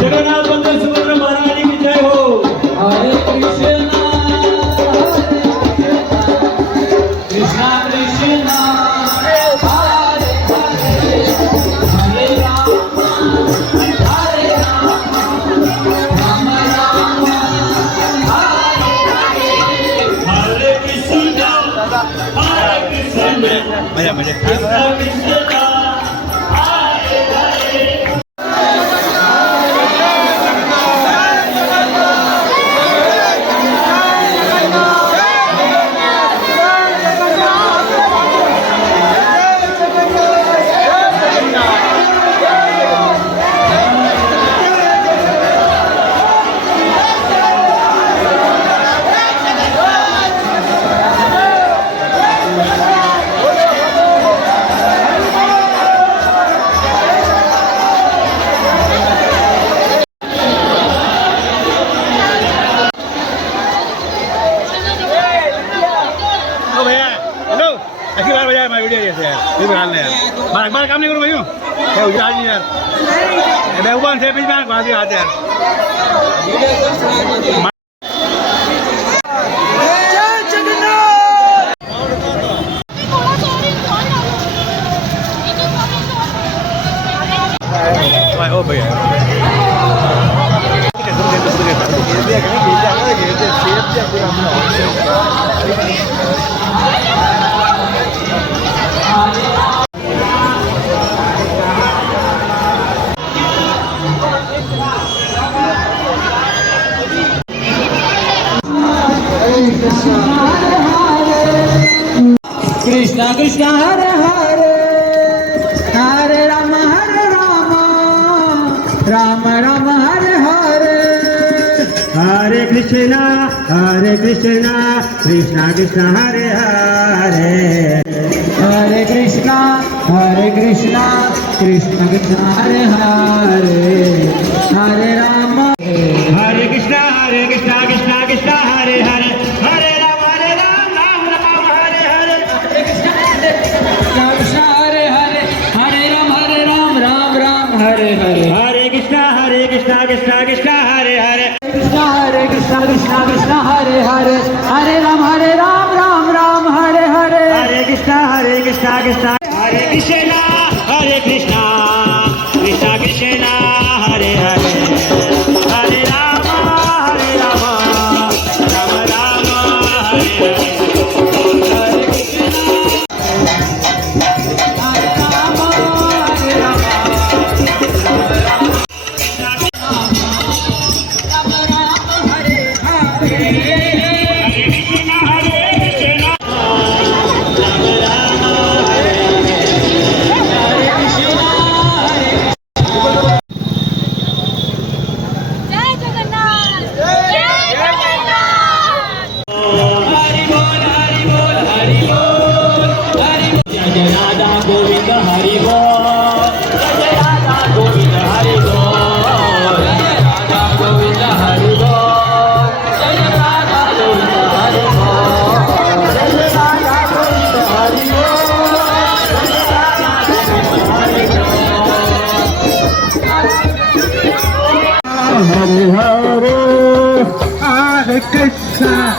जगन्नाथ मंदिर सुभद्रा महारानी की जय हो। हरे कृष्णा कृष्णा कृष्णा हरे हरे हरे राम हरे राम राम राम हरे हरे हरे कृष्णा कृष्णा कृष्णा बार काम नहीं करो भाई यार ऊपर से बीच में आते यार ओ भैया कृष्णा कृष्णा हरे हरे हरे राम राम राम हरे हरे हरे कृष्णा कृष्णा कृष्णा हरे हरे हरे कृष्णा कृष्णा कृष्णा हरे हरे हरे राम हरे कृष्णा कृष्णा कृष्णा हरे हरे हरे राम राम राम हरे हरे कृष्णा हरे हरे हरे राम राम राम हरे हरे हरे कृष्णा कृष्णा कृष्णा हरे हरे कृष्णा कृष्णा हरे हरे हरे राम राम हरे हरे हरे कृष्णा कृष्णा हरे Krishna Krishna Krishna Hare Hare Hare Ram Ram Ram Hare Hare Hare Hare Hare Krishna